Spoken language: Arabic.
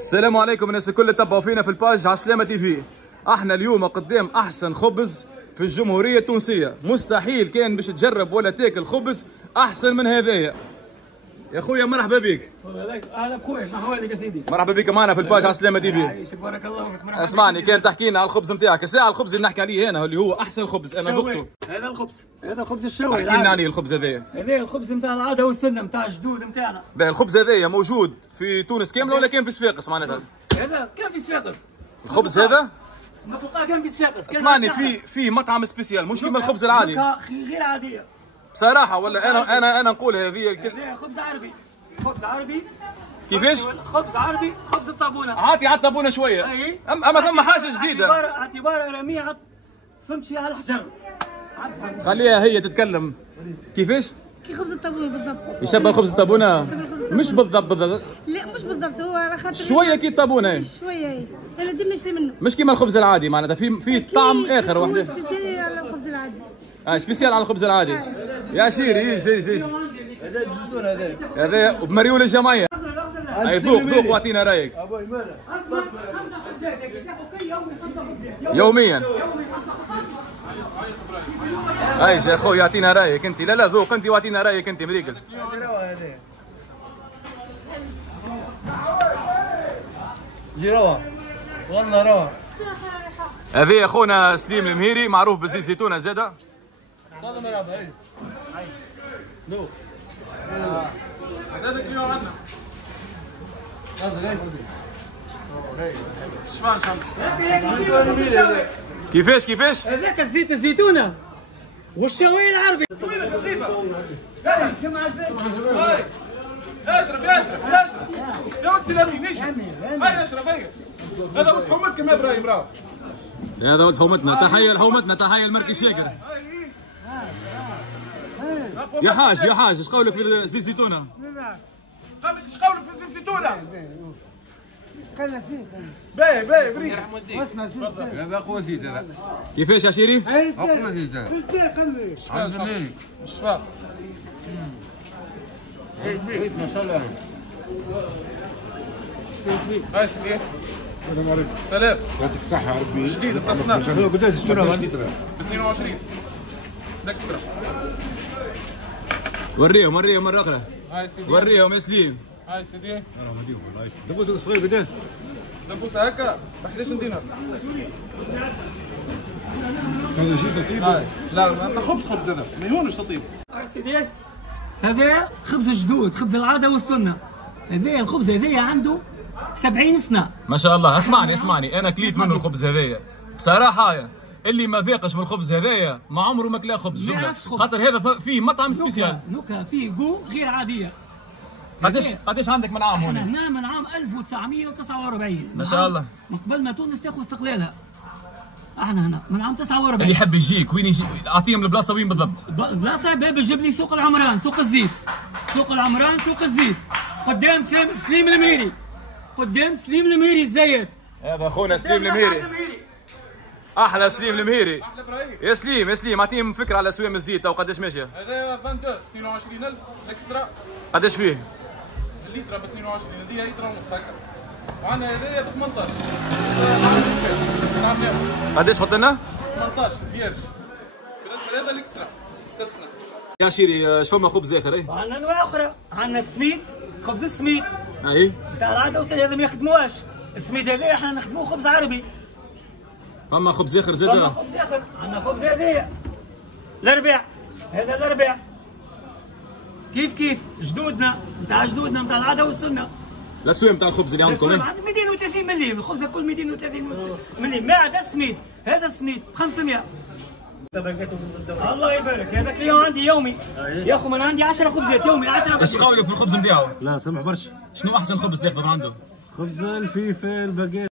السلام عليكم الناس الكل اللي تبعوا فينا في الباج عسلامة تي في. احنا اليوم قدام احسن خبز في الجمهورية التونسية، مستحيل كان باش تجرب ولا تاكل خبز احسن من هذايا. يا خويا مرحبا بك. اهلا بخويا، شنو احوالك يا سيدي؟ مرحبا بك معنا في الباج عسلامة تي في. يعيشك بارك الله فيك. مرحبا. اسمعني، كان تحكي لنا على الخبز نتاعك، الساعة الخبز اللي نحكي عليه هنا اللي هو احسن خبز انا ذقته. هذا الخبز، هذا خبز الشوي. احكي لنا عليه الخبز هذايا. هذا الخبز نتاع العاده والسنه نتاع الجدود نتاعنا. باهي الخبز هذايا موجود في تونس كاملة ولا كان في صفاقس معناتها؟ هذا كان في صفاقس. الخبز هذا؟ نطلقاه كان في صفاقس. اسمعني، في مطعم سبيسيال مش كيما الخبز العادي. غير عاديه. بصراحة ولا انا نقول هذه خبز عربي. خبز عربي. كيفاش؟ خبز عربي، خبز الطابونه. عاطي على الطابونه شويه. اي اما ثم حاجه جديده. اعتبار رميه فهمتي على الحجر. خليها هي تتكلم. كيفاش؟ كي خبز الطابونه بالضبط. يشبه خبز الطابونه؟ مش بالضبط. لا مش بالضبط، هو على خاطر شويه كي الطابونه. شويه هي، انا ديما نشري منه. مش كيما الخبز العادي معناتها في طعم اخر وحده. سبيسيال على الخبز العادي. سبيسيال على الخبز العادي. يا شيري جي. هذا الزيتون هذا بمريول الجمعيه. اي ذوق واعطينا رايك. يوميا. ايش يا خويا اعطينا رايك انت. لا ذوق انت واعطينا رايك انت مريقل. جي روى والله روى. هذا اخونا سليم المهيري معروف بزيت زيتونه زاده. والله مرحبا. اي نو هذاك اليوم عندنا. كيفاش؟ هذاك الزيت الزيتونه والشوي العربي. اشرف يا ولد سلامي نيجي. هاي اشرف هاي. هذا ولد حومتكم يا ابراهيم راهو. هذا ولد حومتنا، تحيه لحومتنا، تحيه لمركي شاكر. يا حاج ايش قولك في زيت زيتونه؟ ايش قولك في زيت زيتونه؟ باهي بريك. هذا اقوى زيت هذا. كيفاش يا شيري؟ اقوى زيت هذا. الشفاء. ما شاء الله. هاي سيدي. السلام عليكم. سلام. يعطيك الصحة ربي. جديد التصنيف. قداش السكر هذا؟ ب 22. دكسترا. وريهم مرة أخرى. هاي سيدي. وريهم يا سليم. هاي سيدي. دبوس صغير قداش؟ دبوس هكا ب 11 دينار. هذا شيء تطيب؟ لا انت خبز هذا ما يهونش تطيب. هاي سيدي، هذا خبز الجدود، خبز العاده والسنه. هذا الخبز هذايا عنده 70 سنه. ما شاء الله. اسمعني انا كليت منه الخبز هذايا بصراحه. اللي ما ذاقش من الخبز هذايا ما عمره ما كلا خبز جمله، خاطر هذا فيه مطعم سبيسيال. نكهه فيه جو غير عاديه. قداش عندك من عام هنا؟ هنا من عام 1949. ما شاء الله. من قبل ما تونس تاخذ استقلالها. احنا هنا من عام 49. اللي يحب يجيك وين يجي اعطيهم البلاصه وين بالضبط؟ بلاصه باب الجبلي، سوق العمران، سوق الزيت. سوق العمران، سوق الزيت. قدام سليم المهيري. قدام سليم المهيري الزايد. هذا اخونا سليم المهيري. احلى سليم المهيري. احلى ابراهيم. يا سليم اعطيهم فكره على سوام الزيت او قداش ماشيه؟ هذا 22000 الاكسترا. قداش فيه؟ الليترا ب 22. هذه لتر ونص هكا. وعندنا هذايا ب 18. قداش حط لنا؟ 18 فيرج. بالنسبه لهذا الاكسترا تسنى. يا شيري اش فما خبز اخر؟ اي عندنا انواع اخرى. عندنا السميد، خبز السميد. اي نتاع العاده والسنه، هذا ما يخدموهاش. السميد هذا احنا نخدموه خبز عربي. فما خبز اخر زاد؟ فما خبز اخر. عندنا خبز هذايا الارباع. هذا الارباع كيف جدودنا نتاع جدودنا العاده والسنه. الاسوام نتاع الخبز اللي عندكم؟ عند 230 مليم، الخبز كل 230 مليم. ما عدا السميد، هذا السميد ب 500. الله يبارك. هذاك اليوم عندي يومي يا اخو، من عندي 10 خبزات يومي. 10 خبزات. ايش قولك في الخبز نتاعو؟ لا سمح برشا. شنو احسن خبز تاخذه من عنده؟ خبز الفلفل باقيت.